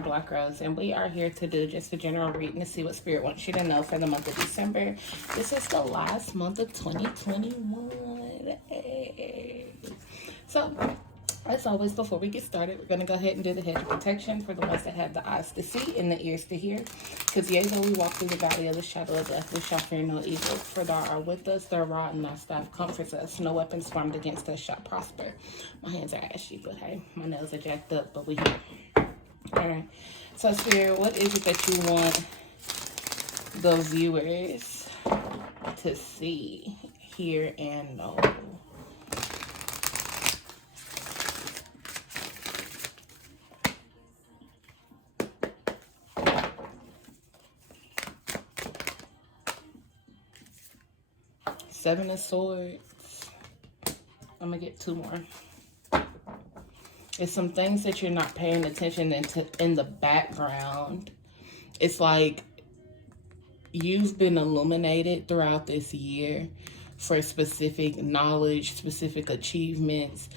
Black Rose, and we are here to do just a general reading to see what Spirit wants you to know for the month of December. This is the last month of 2021. Hey. So, as always, before we get started, we're going to go ahead and do the hedge of protection for the ones that have the eyes to see and the ears to hear. Because yea, though we walk through the valley of the shadow of death, we shall fear no evil. For thou art with us, their rod and thy staff comforts us. No weapons formed against us shall prosper. My hands are ashy, but hey, my nails are jacked up, but we here. Alright. So, Spirit, what is it that you want the viewers to see, hear, and know? Seven of Swords. I'm going to get two more. It's some things that you're not paying attention into in the background. It's like you've been illuminated throughout this year for specific knowledge, specific achievements.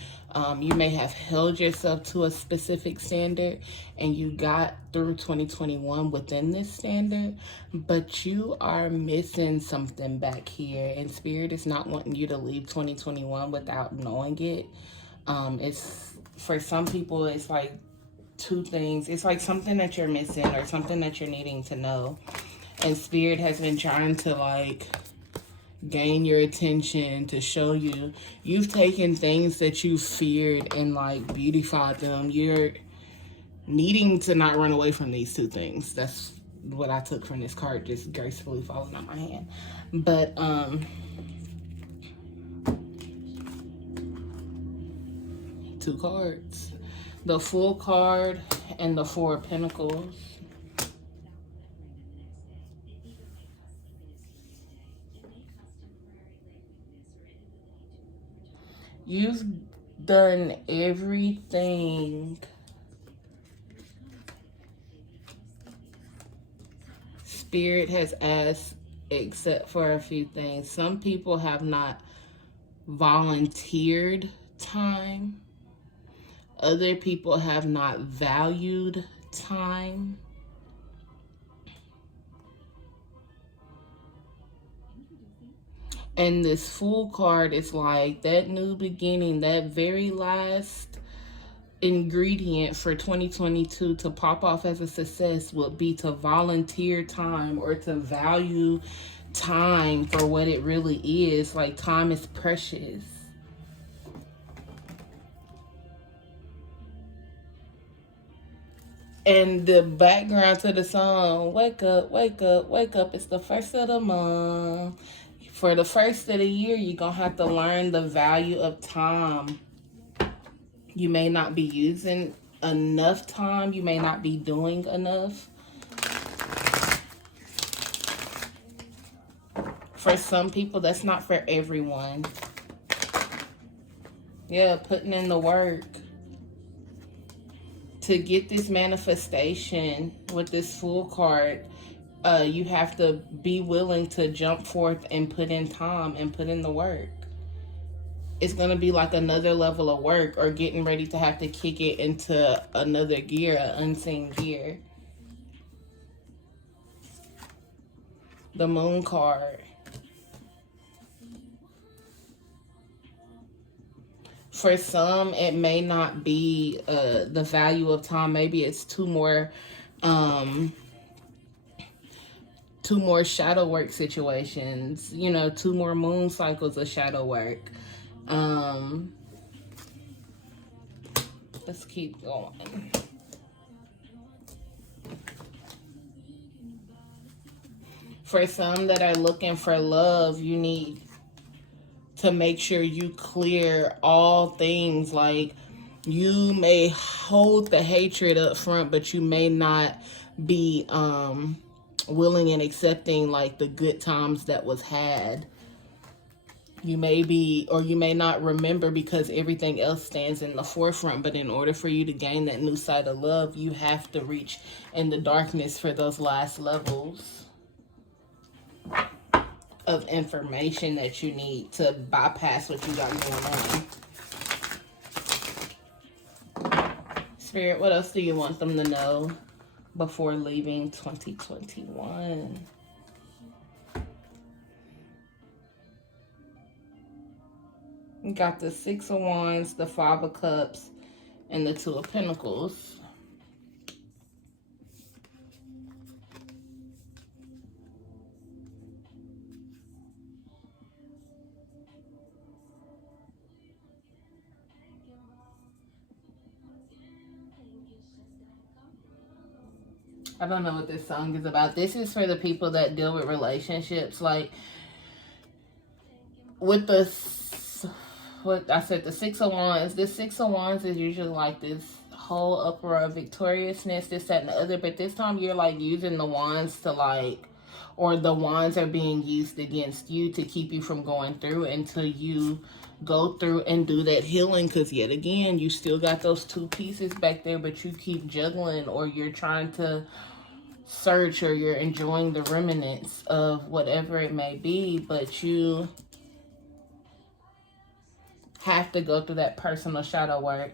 You may have held yourself to a specific standard and you got through 2021 within this standard, but you are missing something back here, and Spirit is not wanting you to leave 2021 without knowing it. It's for some people, it's like two things. It's like something that you're missing or something that you're needing to know, and Spirit has been trying to like gain your attention, to show you you've taken things that you feared and like beautified them. You're needing to not run away from these two things. That's what I took from this card, just gracefully falling out my hand. But two cards, the Fool card and the Four of Pentacles. You've done everything Spirit has asked except for a few things. Some people have not volunteered time. Other people have not valued time. And this Fool card is like that new beginning, that very last ingredient for 2022 to pop off as a success would be to volunteer time or to value time for what it really is. Like, time is precious. And the background to the song, wake up, wake up, wake up. It's the first of the month. For the first of the year, you're going to have to learn the value of time. You may not be using enough time. You may not be doing enough. For some people, that's not for everyone. Yeah, putting in the work. To get this manifestation with this Fool card, you have to be willing to jump forth and put in time and put in the work. It's going to be like another level of work, or getting ready to have to kick it into another gear, an unseen gear. The Moon card. For some, it may not be the value of time. Maybe it's two more shadow work situations, you know, 2 more moon cycles of shadow work. Let's keep going. For some that are looking for love, you need to make sure you clear all things. Like, you may hold the hatred up front, but you may not be willing and accepting like the good times that was had. You may be, or you may not remember because everything else stands in the forefront. But in order for you to gain that new side of love, you have to reach in the darkness for those last levels of information that you need to bypass what you got going on. Spirit, what else do you want them to know before leaving 2021. You got the Six of Wands, the Five of Cups, and the Two of Pentacles. I don't know what this song is about. This is for the people that deal with relationships. Like, with the, what I said, the Six of Wands. This Six of Wands is usually like this whole uproar of victoriousness, this, that, and the other. But this time you're like using the wands to like, or the wands are being used against you to keep you from going through until you go through and do that healing. Because yet again, you still got those two pieces back there, but you keep juggling, or you're trying to search, or you're enjoying the remnants of whatever it may be, but you have to go through that personal shadow work.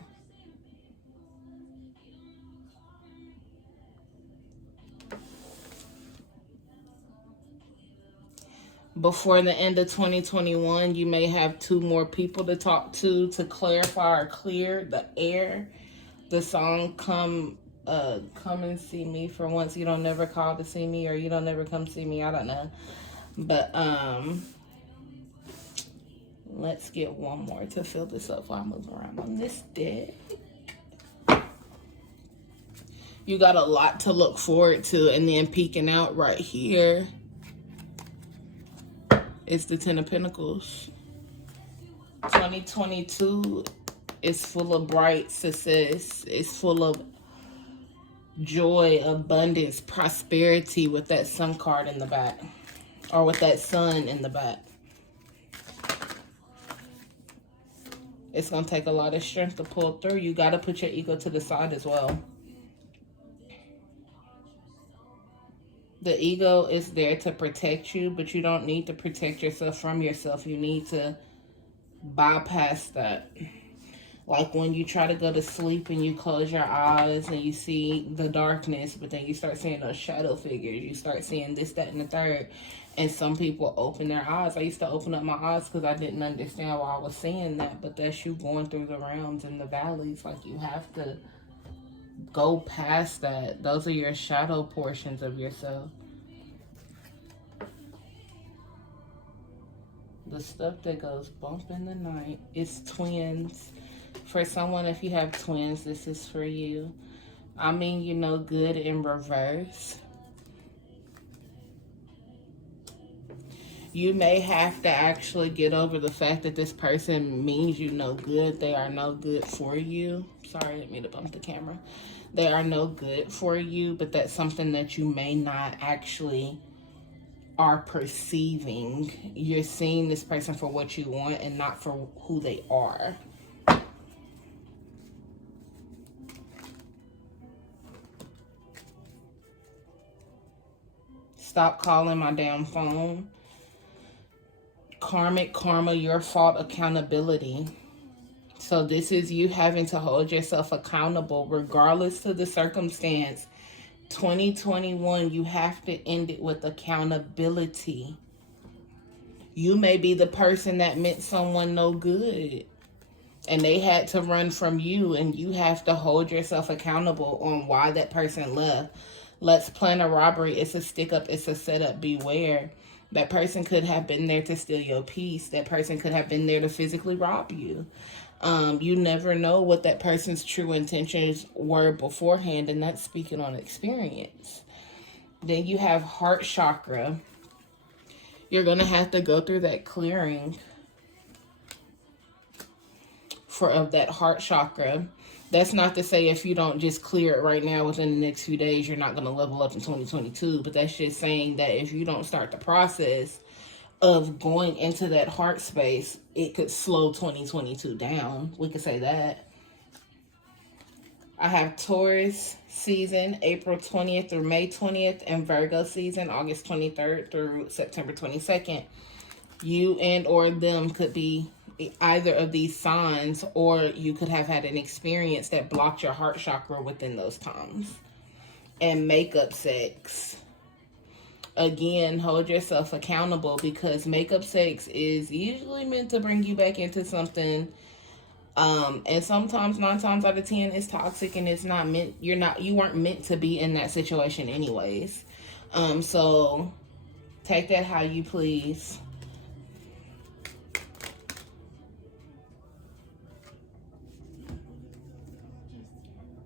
Before the end of 2021, you may have 2 more people to talk to clarify or clear the air. The song come and see me. For once, you don't never call to see me, or you don't never come see me. I don't know. But let's get one more to fill this up while I move around on this deck. You got a lot to look forward to, and then peeking out right here, it's the Ten of Pentacles. 2022 is full of bright success. It's full of joy, abundance, prosperity with that Sun card in the back, or with that Sun in the back. It's going to take a lot of strength to pull through. You got to put your ego to the side as well. The ego is there to protect you, but you don't need to protect yourself from yourself. You need to bypass that. Like when you try to go to sleep and you close your eyes and you see the darkness, but then you start seeing those shadow figures. You start seeing this, that, and the third. And some people open their eyes. I used to open up my eyes because I didn't understand why I was seeing that. But that's you going through the realms and the valleys. Like, you have to go past that. Those are your shadow portions of yourself. The stuff that goes bump in the night is twins. For someone, if you have twins, this is for you. I mean, you know, good in reverse. You may have to actually get over the fact that this person means you no good. They are no good for you. Sorry, I didn't mean to bump the camera. They are no good for you, but that's something that you may not actually are perceiving. You're seeing this person for what you want and not for who they are. Stop calling my damn phone. Karmic karma, your fault, accountability. So this is you having to hold yourself accountable regardless of the circumstance. 2021, you have to end it with accountability. You may be the person that meant someone no good, and they had to run from you, and you have to hold yourself accountable on why that person left. Let's plan a robbery. It's a stick up. It's a setup. Beware. That person could have been there to steal your peace. That person could have been there to physically rob you. You never know what that person's true intentions were beforehand, and that's speaking on experience. Then you have heart chakra. You're going to have to go through that clearing of that heart chakra. That's not to say if you don't just clear it right now within the next few days, you're not going to level up in 2022. But that's just saying that if you don't start the process of going into that heart space, it could slow 2022 down. We could say that. I have Taurus season, April 20th through May 20th, and Virgo season, August 23rd through September 22nd. You and or them could be either of these signs, or you could have had an experience that blocked your heart chakra within those times. and makeup sex. Again, hold yourself accountable, because makeup sex is usually meant to bring you back into something. And sometimes 9 times out of 10 it's toxic, and it's not meant, you weren't meant to be in that situation anyways. So take that how you please.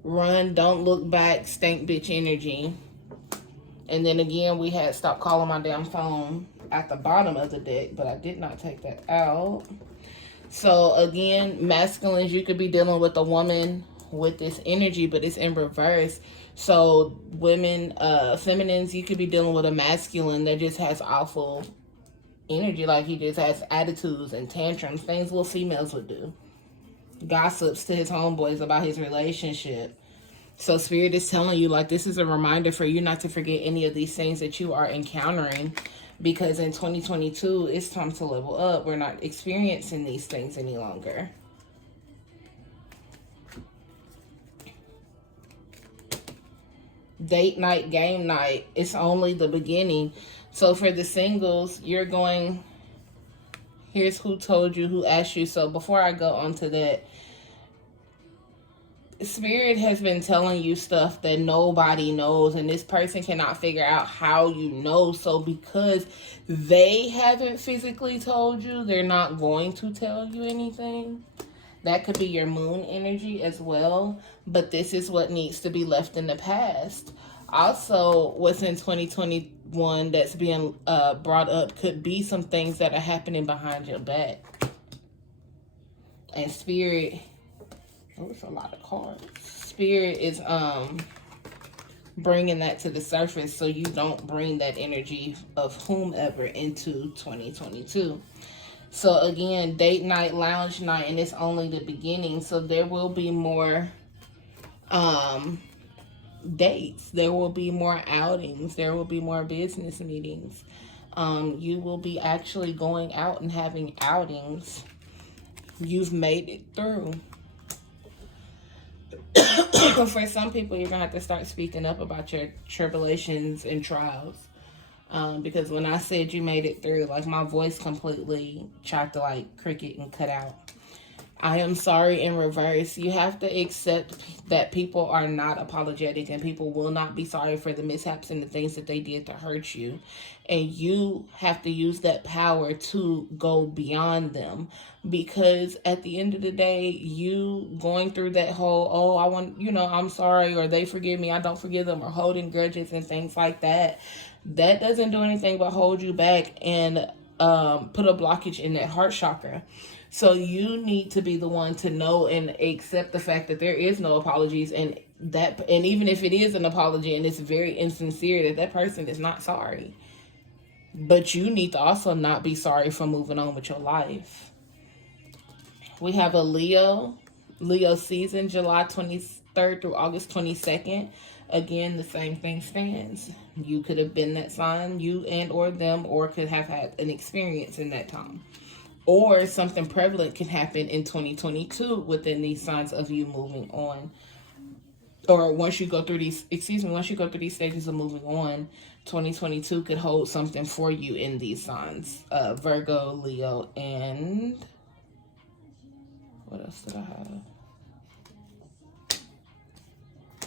Run, don't look back, stank bitch energy. And then again, we had Stop Calling My Damn Phone at the bottom of the deck, but I did not take that out. So again, masculines, you could be dealing with a woman with this energy, but it's in reverse. So women, feminines, you could be dealing with a masculine that just has awful energy, like he just has attitudes and tantrums, things little females would do. Gossips to his homeboys about his relationship. So Spirit is telling you, like, this is a reminder for you not to forget any of these things that you are encountering, because in 2022, it's time to level up. We're not experiencing these things any longer. Date night, game night, it's only the beginning. So for the singles, you're going, here's who told you, who asked you. So before I go on to that, Spirit has been telling you stuff that nobody knows, and this person cannot figure out how you know. So because they haven't physically told you, they're not going to tell you anything. That could be your moon energy as well, but this is what needs to be left in the past. Also, what's in 2021 that's being brought up could be some things that are happening behind your back. And Spirit, oh, it's a lot of cards. Spirit is bringing that to the surface so you don't bring that energy of whomever into 2022. So again, date night, lounge night, and it's only the beginning. So there will be more dates. There will be more outings. There will be more business meetings. You will be actually going out and having outings. You've made it through. For some people, you're going to have to start speaking up about your tribulations and trials. Because when I said you made it through, like, my voice completely tried to, like, cricket and cut out. I am sorry in reverse. You have to accept that people are not apologetic, and people will not be sorry for the mishaps and the things that they did to hurt you. And you have to use that power to go beyond them, because at the end of the day, you going through that whole, oh, I want, I'm sorry, or they forgive me, I don't forgive them, or holding grudges and things like that, that doesn't do anything but hold you back and put a blockage in that heart chakra. So you need to be the one to know and accept the fact that there is no apologies, and even if it is an apology and it's very insincere, that person is not sorry. But you need to also not be sorry for moving on with your life. We have a Leo season, July 23rd through August 22nd. Again, the same thing stands. You could have been that sign, you and or them, or could have had an experience in that time. Or something prevalent can happen in 2022 within these signs of you moving on. Or once you go through these stages of moving on, 2022 could hold something for you in these signs. Virgo, Leo, and what else did I have?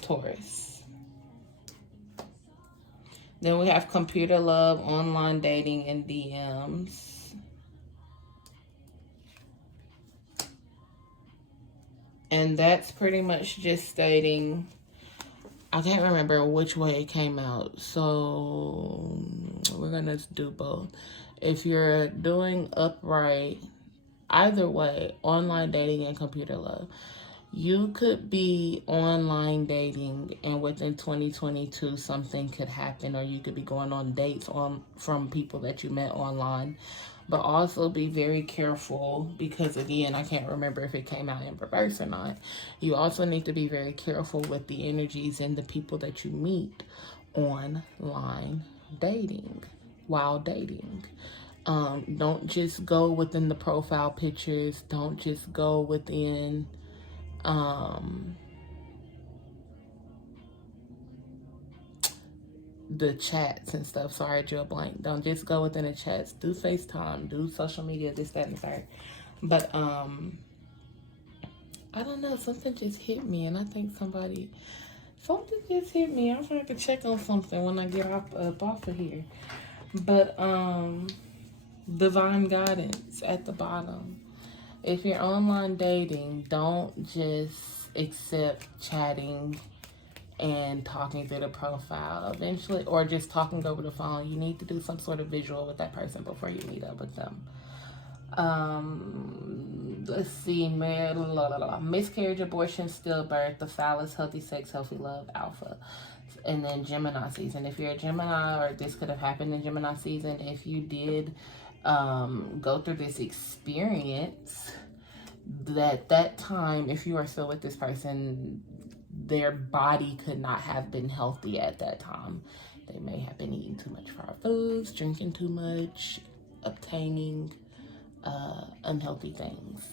Taurus. Then we have computer love, online dating, and DMs. And that's pretty much just stating, I can't remember which way it came out, so we're going to do both. If you're doing upright, either way, online dating and computer love, you could be online dating, and within 2022, something could happen, or you could be going on dates from people that you met online. But also be very careful, because again, I can't remember if it came out in reverse or not. You also need to be very careful with the energies and the people that you meet online dating, while dating. Don't just go within the profile pictures. Don't just go within the chats and stuff. Sorry, I drew a blank. Don't just go within the chats. Do FaceTime, do social media, this, that, and the third. But I don't know, something just hit me, and I think something just hit me. I'm trying to check on something when I get off of here. But divine guidance at the bottom. If you're online dating, don't just accept chatting and talking through the profile eventually, or just talking over the phone. You need to do some sort of visual with that person before you meet up with them. Let's see, miscarriage, abortion, stillbirth, the phallus, healthy sex, healthy love, alpha. And then Gemini season. If you're a Gemini, or this could have happened in Gemini season, if you did go through this experience, that time, if you are still with this person, their body could not have been healthy at that time. They may have been eating too much fried foods, drinking too much, obtaining unhealthy things.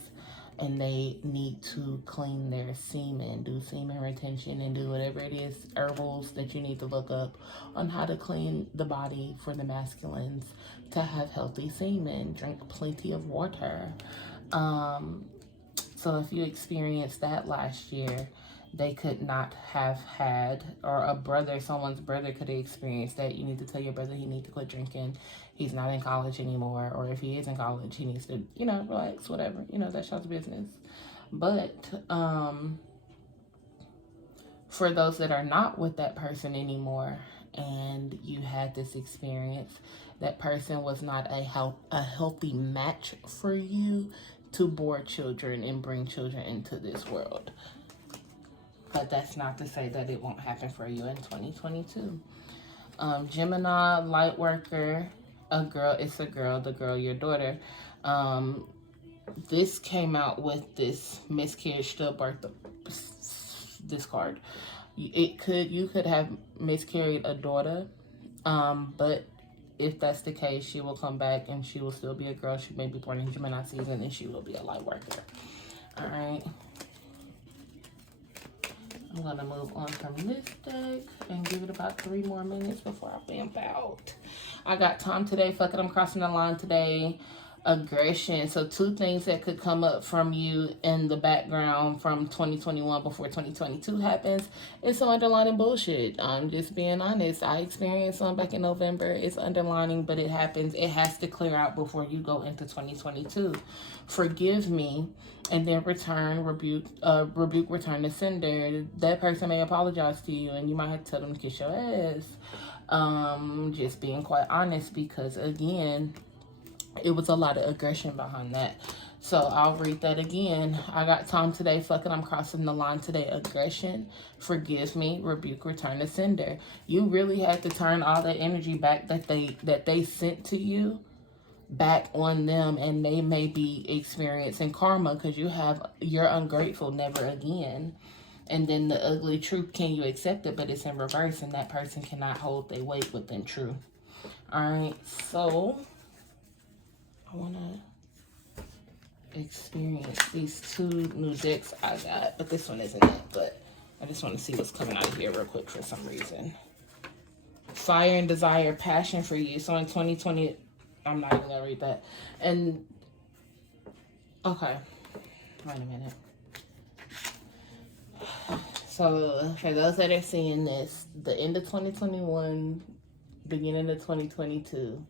And they need to clean their semen, do semen retention, and do whatever it is, herbals that you need to look up on how to clean the body for the masculines to have healthy semen. Drink plenty of water. So if you experienced that last year, they could not have had, or someone's brother could have experienced that. You need to tell your brother he needs to quit drinking. He's not in college anymore. Or if he is in college, he needs to, relax, whatever. That's y'all's business. But for those that are not with that person anymore, and you had this experience, that person was not a healthy match for you to bore children and bring children into this world. But that's not to say that it won't happen for you in 2022. Gemini, light worker, the girl, your daughter. This came out with this miscarriage, stillbirth, this card. You could have miscarried a daughter, but if that's the case, she will come back and she will still be a girl. She may be born in Gemini season and she will be a light worker. All right. I'm going to move on from this deck and give it about 3 more minutes before I bamp out. I got time today. Fuck it, I'm crossing the line today. Aggression. So 2 things that could come up from you in the background from 2021 before 2022 happens. It's some underlining bullshit. I'm just being honest. I experienced some back in November. It's underlining, but it happens. It has to clear out before you go into 2022. Forgive me, and then rebuke, return the sender. That person may apologize to you, and you might have to tell them to kiss your ass. Just being quite honest, because again, it was a lot of aggression behind that. So I'll read that again. I got time today. Fuck it, I'm crossing the line today. Aggression, forgive me, rebuke, return the sender. You really had to turn all that energy back that they sent to you back on them, and they may be experiencing karma because you're ungrateful, never again. And then the ugly truth, can you accept it? But it's in reverse, and that person cannot hold their weight within truth. All right, so I want to experience these 2 new decks I got, but this one isn't it, but I just want to see what's coming out of here real quick for some reason. Fire and desire, passion for you. So in 2020, I'm not even going to read that. And, okay, wait a minute. So for those that are seeing this, the end of 2021, beginning of 2022,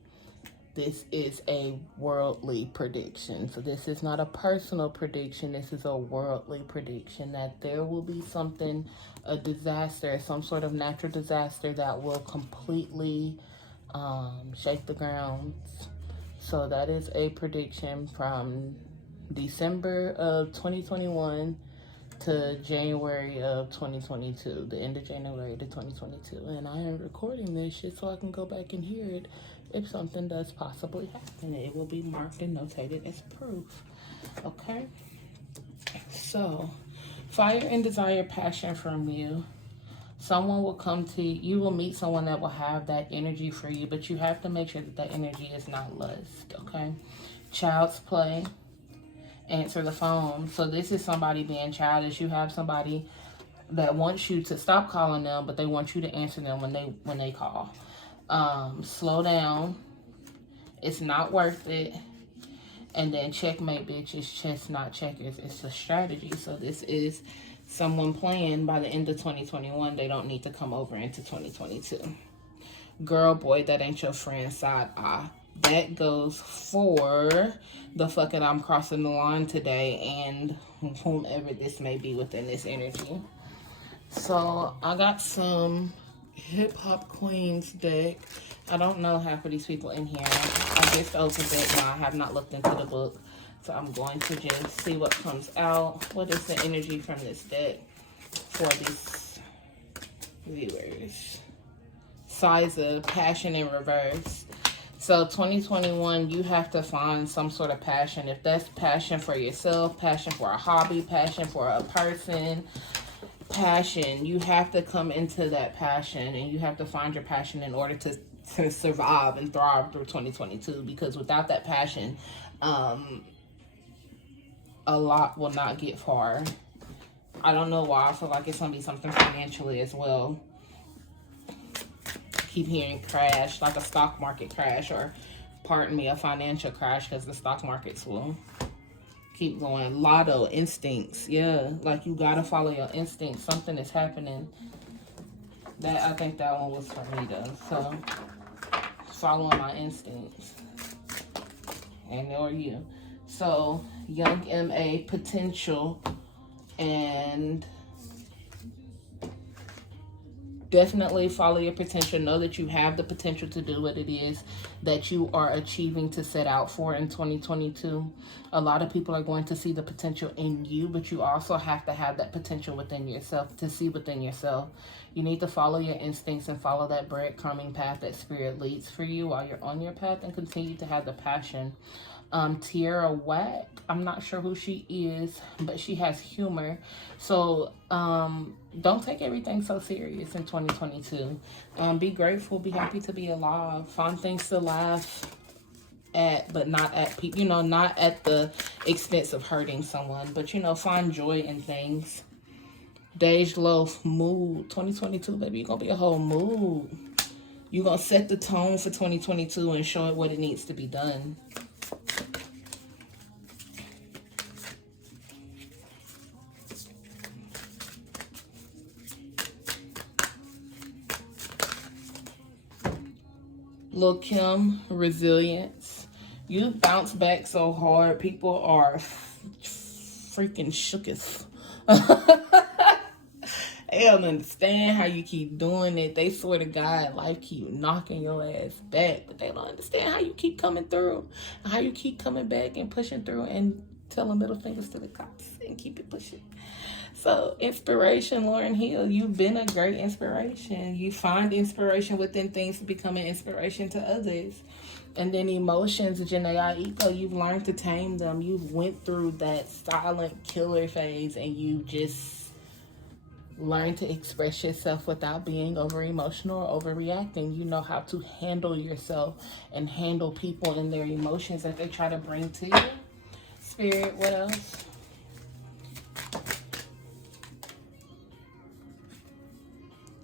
this is a worldly prediction. So this is not a personal prediction. This is a worldly prediction that there will be something, a disaster, some sort of natural disaster that will completely shake the grounds. So that is a prediction from December of 2021 to January of 2022, the end of January to 2022. And I am recording this shit so I can go back and hear it if something does possibly happen. It will be marked and notated as proof. Okay? So, fire and desire, passion from you. Someone will come to you. You will meet someone that will have that energy for you, but you have to make sure that that energy is not lust. Okay? Child's play. Answer the phone. So this is somebody being childish. You have somebody that wants you to stop calling them, but they want you to answer them when they call. Slow down. It's not worth it. And then checkmate, bitch. It's chess, not checkers. It's a strategy. So this is someone playing by the end of 2021. They don't need to come over into 2022. Girl, boy, that ain't your friend, side eye. That goes for the fucking I'm crossing the line today and whomever this may be within this energy. So I got some Hip Hop Queens deck. I don't know half of these people in here. I just opened it and I have not looked into the book. So I'm going to just see what comes out. What is the energy from this deck for these viewers? Size of passion in reverse. So 2021, you have to find some sort of passion. If that's passion for yourself, passion for a hobby, passion for a person, passion, you have to come into that passion and you have to find your passion in order to survive and thrive through 2022, because without that passion, a lot will not get far. I don't know why. I feel like it's going to be something financially as well. Keep hearing crash, like a stock market crash, or pardon me, a financial crash, because the stock markets will keep going. Lotto, instincts. Yeah, like you got to follow your instincts. Something is happening. I think that one was for me though. So following my instincts. And there are you. So young MA, potential, and definitely follow your potential. Know that you have the potential to do what it is that you are achieving to set out for in 2022. A lot of people are going to see the potential in you, but you also have to have that potential within yourself to see within yourself. You need to follow your instincts and follow that breadcrumbing path that spirit leads for you while you're on your path, and continue to have the passion. Tierra Whack, I'm not sure who she is, but she has humor. So don't take everything so serious in 2022. Be grateful, be happy to be alive, find things to laugh at, but not at people, you know, not at the expense of hurting someone, but, you know, find joy in things. Dej Loaf, mood. 2022, baby, you're gonna be a whole mood. You're gonna set the tone for 2022 and show it what it needs to be done. Lil' Kim, resilience. You bounce back so hard. People are freaking shooketh. They don't understand how you keep doing it. They swear to God, life keep knocking your ass back, but they don't understand how you keep coming through, how you keep coming back and pushing through and telling middle fingers to the cops and keep it pushing. So, inspiration, Lauryn Hill. You've been a great inspiration. You find inspiration within things to become an inspiration to others. And then emotions, Janae Aiko, you've learned to tame them. You've went through that silent killer phase and you just learn to express yourself without being over emotional or overreacting. You know how to handle yourself and handle people and their emotions that they try to bring to you. Spirit, what else?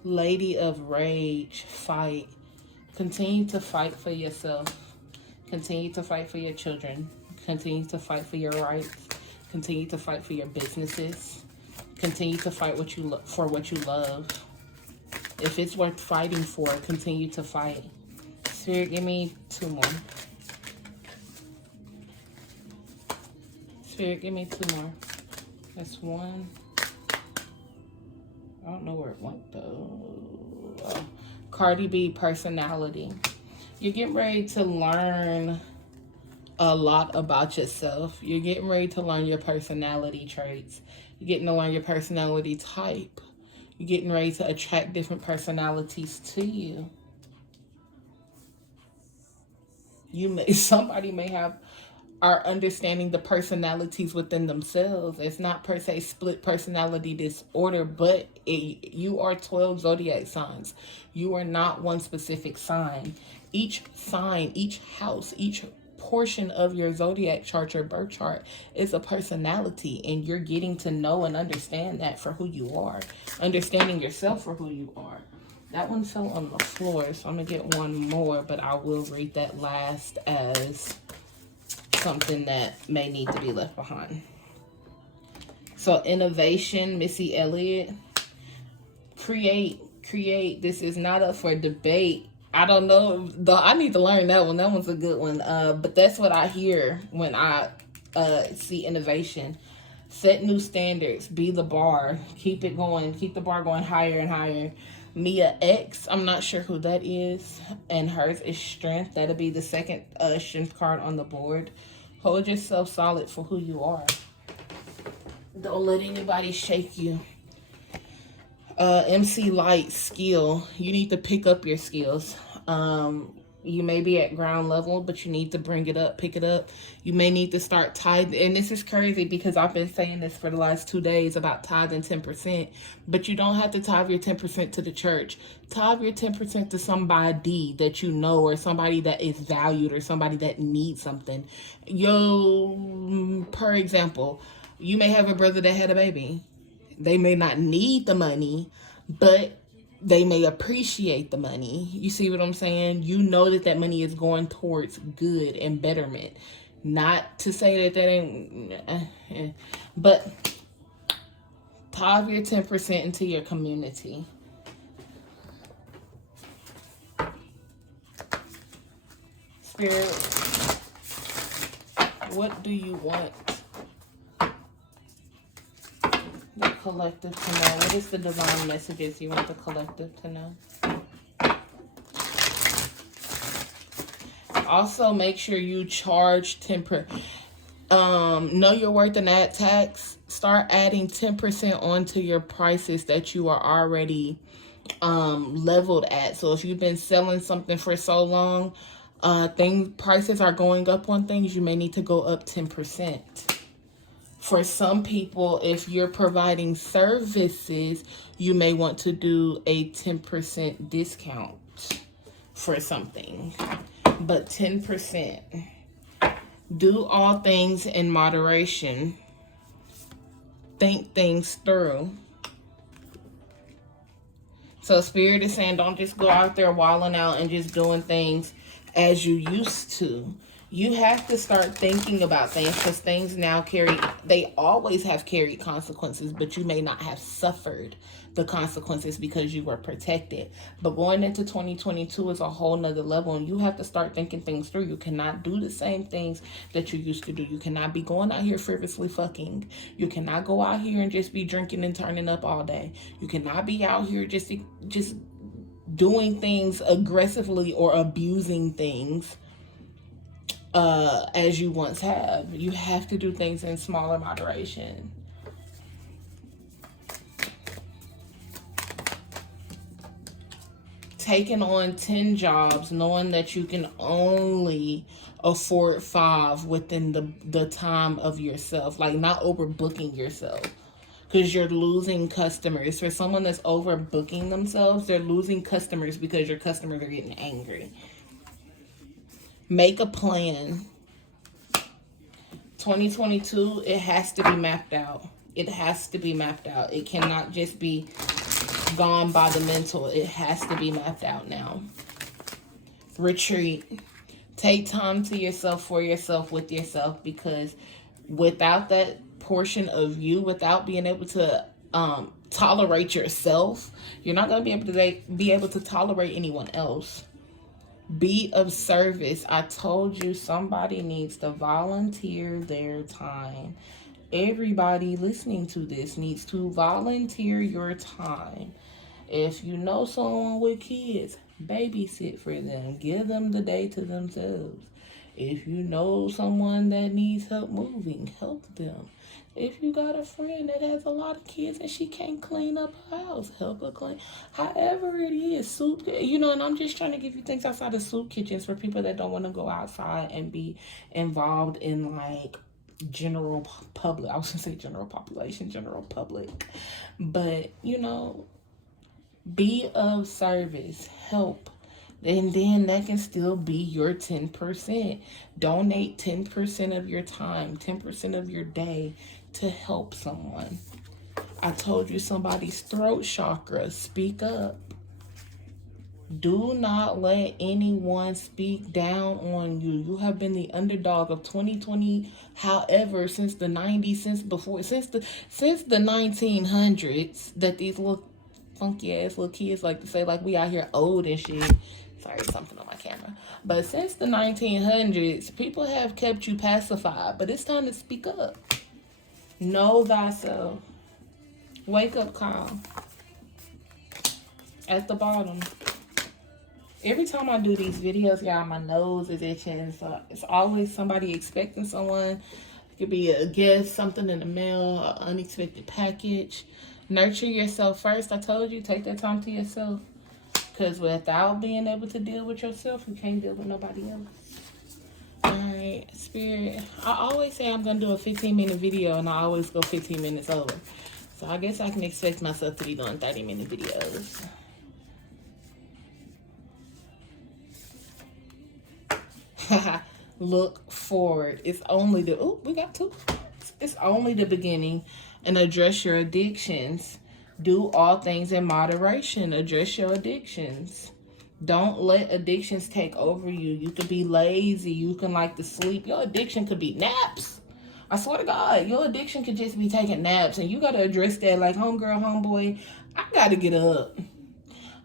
Lady of Rage, fight. Continue to fight for yourself. Continue to fight for your children. Continue to fight for your rights. Continue to fight for your businesses. Continue to fight for what you love. If it's worth fighting for, continue to fight. Spirit, give me 2 more. Spirit, give me 2 more. That's 1. I don't know where it went though. Oh. Cardi B, personality. You're getting ready to learn a lot about yourself. You're getting ready to learn your personality traits. You're getting to learn your personality type. You're getting ready to attract different personalities to you. Somebody may are understanding the personalities within themselves. It's not per se split personality disorder, but you are 12 zodiac signs. You are not one specific sign. Each sign, each house, each portion of your zodiac chart, your birth chart, is a personality, and you're getting to know and understand that for who you are, understanding yourself for who you are. That one fell on the floor, so I'm gonna get one more, but I will read that last as something that may need to be left behind. So innovation, Missy Elliott. Create. This is not up for debate. I don't know. I need to learn that one. That one's a good one. But that's what I hear when I see innovation. Set new standards. Be the bar. Keep it going. Keep the bar going higher and higher. Mia X. I'm not sure who that is. And hers is strength. That'll be the second strength card on the board. Hold yourself solid for who you are. Don't let anybody shake you. MC Light, skill. You need to pick up your skills. You may be at ground level, but you need to bring it up, pick it up. You may need to start tithing. And this is crazy because I've been saying this for the last 2 days about tithing 10%. But you don't have to tithe your 10% to the church. Tithe your 10% to somebody that you know, or somebody that is valued, or somebody that needs something. Per example, you may have a brother that had a baby. They may not need the money, but they may appreciate the money. You see what I'm saying? You know that money is going towards good and betterment. Not to say that ain't, but tithe your 10% into your community. Spirit, what do you want the collective to know? What is the divine messages you want the collective to know? Also, make sure you charge 10%. Know your worth and add tax. Start adding 10% onto your prices that you are already leveled at. So if you've been selling something for so long, prices are going up on things, you may need to go up 10%. For some people, if you're providing services, you may want to do a 10% discount for something. But 10%. Do all things in moderation. Think things through. So Spirit is saying, don't just go out there wilding out and just doing things as you used to. You have to start thinking about things, because things now they always have carried consequences, but you may not have suffered the consequences because you were protected. But going into 2022 is a whole nother level, and you have to start thinking things through. You cannot do the same things that you used to do. You cannot be going out here frivolously fucking. You cannot go out here and just be drinking and turning up all day. You cannot be out here just doing things aggressively or abusing things as you once have. You have to do things in smaller moderation. Taking on 10 jobs, knowing that you can only afford 5 within the time of yourself. Like, not overbooking yourself, because you're losing customers. For someone that's overbooking themselves, they're losing customers because your customers are getting angry. Make a plan. 2022, it has to be mapped out. It has to be mapped out. It cannot just be gone by the mental. It has to be mapped out now. Retreat. Take time to yourself, for yourself, with yourself, because without that portion of you, without being able to tolerate yourself, you're not going to be able to tolerate anyone else. Be of service. I told you somebody needs to volunteer their time. Everybody listening to this needs to volunteer your time. If you know someone with kids, babysit for them. Give them the day to themselves. If you know someone that needs help moving, help them. If you got a friend that has a lot of kids and she can't clean up her house, help her clean. However it is, soup, and I'm just trying to give you things outside of soup kitchens for people that don't want to go outside and be involved in, like, general public. I was going to say general population, general public. But, be of service. Help. And then that can still be your 10%. Donate 10% of your time, 10% of your day to help someone. I told you somebody's throat chakra. Speak up. Do not let anyone speak down on you. You have been the underdog of 2020, however, since the 90s, since the 1900s, that these little funky ass little kids like to say like we out here old and shit. Sorry, something on my camera. But since the 1900s, people have kept you pacified, but it's time to speak up. Know thyself. Wake up call. At the bottom. Every time I do these videos, y'all, my nose is itching. So it's always somebody expecting someone. It could be a gift, something in the mail, an unexpected package. Nurture yourself first. I told you, take that time to yourself. Because without being able to deal with yourself, you can't deal with nobody else. Alright, Spirit. I always say I'm going to do a 15-minute video, and I always go 15 minutes over. So I guess I can expect myself to be doing 30-minute videos. Look forward. It's only the we got two. It's only the beginning. And address your addictions. Do all things in moderation. Address your addictions. Don't let addictions take over you. You could be lazy. You can like to sleep. Your addiction could be naps. I swear to God, your addiction could just be taking naps. And you got to address that like, homegirl, homeboy, I got to get up.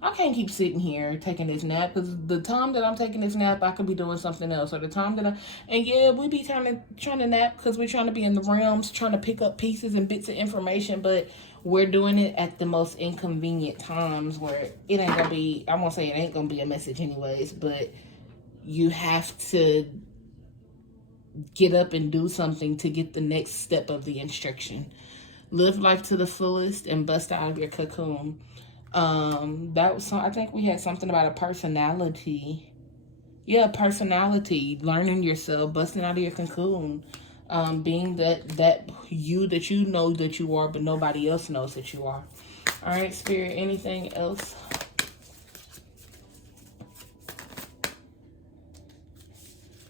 I can't keep sitting here taking this nap, because the time that I'm taking this nap, I could be doing something else. Or the time that and yeah, we be trying to nap because we're trying to be in the realms, trying to pick up pieces and bits of information, but we're doing it at the most inconvenient times where it ain't gonna be, I won't say it ain't gonna be a message anyways, but you have to get up and do something to get the next step of the instruction. Live life to the fullest and bust out of your cocoon. That was I think we had something about a personality. Yeah, personality, learning yourself, busting out of your cocoon, being that you know that you are, but nobody else knows that you are. All right, Spirit, anything else?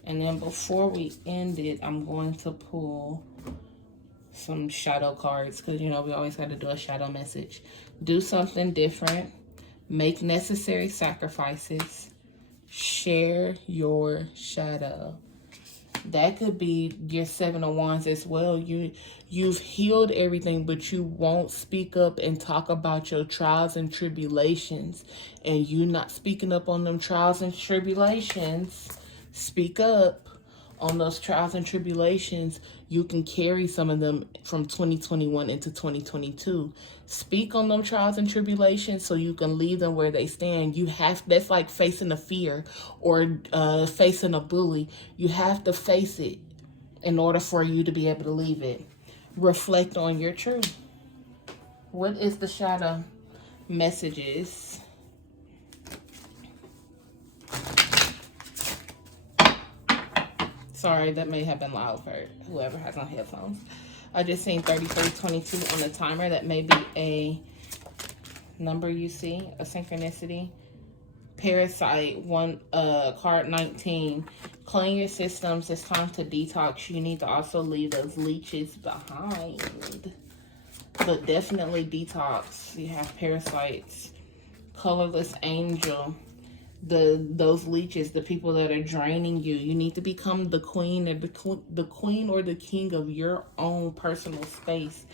And then before we end it, I'm going to pull some shadow cards, because you know we always got to do a shadow message. Do something different. Make necessary sacrifices. Share your shadow. That could be your 7 of Wands as well. You've healed everything, but you won't speak up and talk about your trials and tribulations. And you not speaking up on them trials and tribulations. Speak up on those trials and tribulations. You can carry some of them from 2021 into 2022. Speak on them trials and tribulations so you can leave them where they stand. That's like facing a fear or facing a bully. You have to face it in order for you to be able to leave it. Reflect on your truth. What is the shadow messages? Sorry, that may have been loud for whoever has on headphones. I just seen 3322 on the timer. That may be a number you see, a synchronicity. Parasite, card 19. Clean your systems. It's time to detox. You need to also leave those leeches behind. But definitely detox. You have parasites. Colorless angel. Those leeches, the people that are draining you. You need to become the queen or the queen or the king of your own personal space.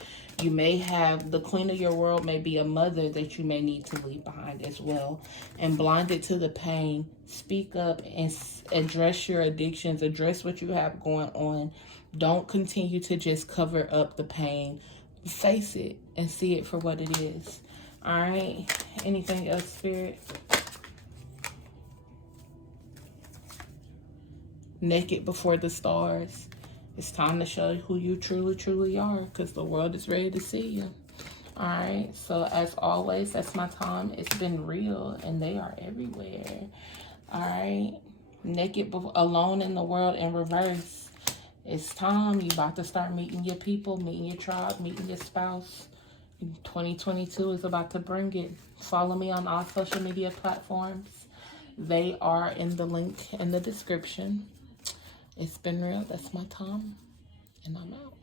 You may have the queen of your world may be a mother that you may need to leave behind as well. And blinded to the pain, speak up and address your addictions. Address what you have going on. Don't continue to just cover up the pain. Face it and see it for what it is. All right. Anything else, Spirit? Naked before the stars. It's time to show who you truly are, because the world is ready to see you. All right. So as always, that's my time. It's been real, and they are everywhere. All right. Naked, alone in the world in reverse. It's time. You about to start meeting your people, meeting your tribe, meeting your spouse. 2022 is about to bring it. Follow me on all social media platforms. They are in the link in the description. It's been real. That's my Tom, and I'm out.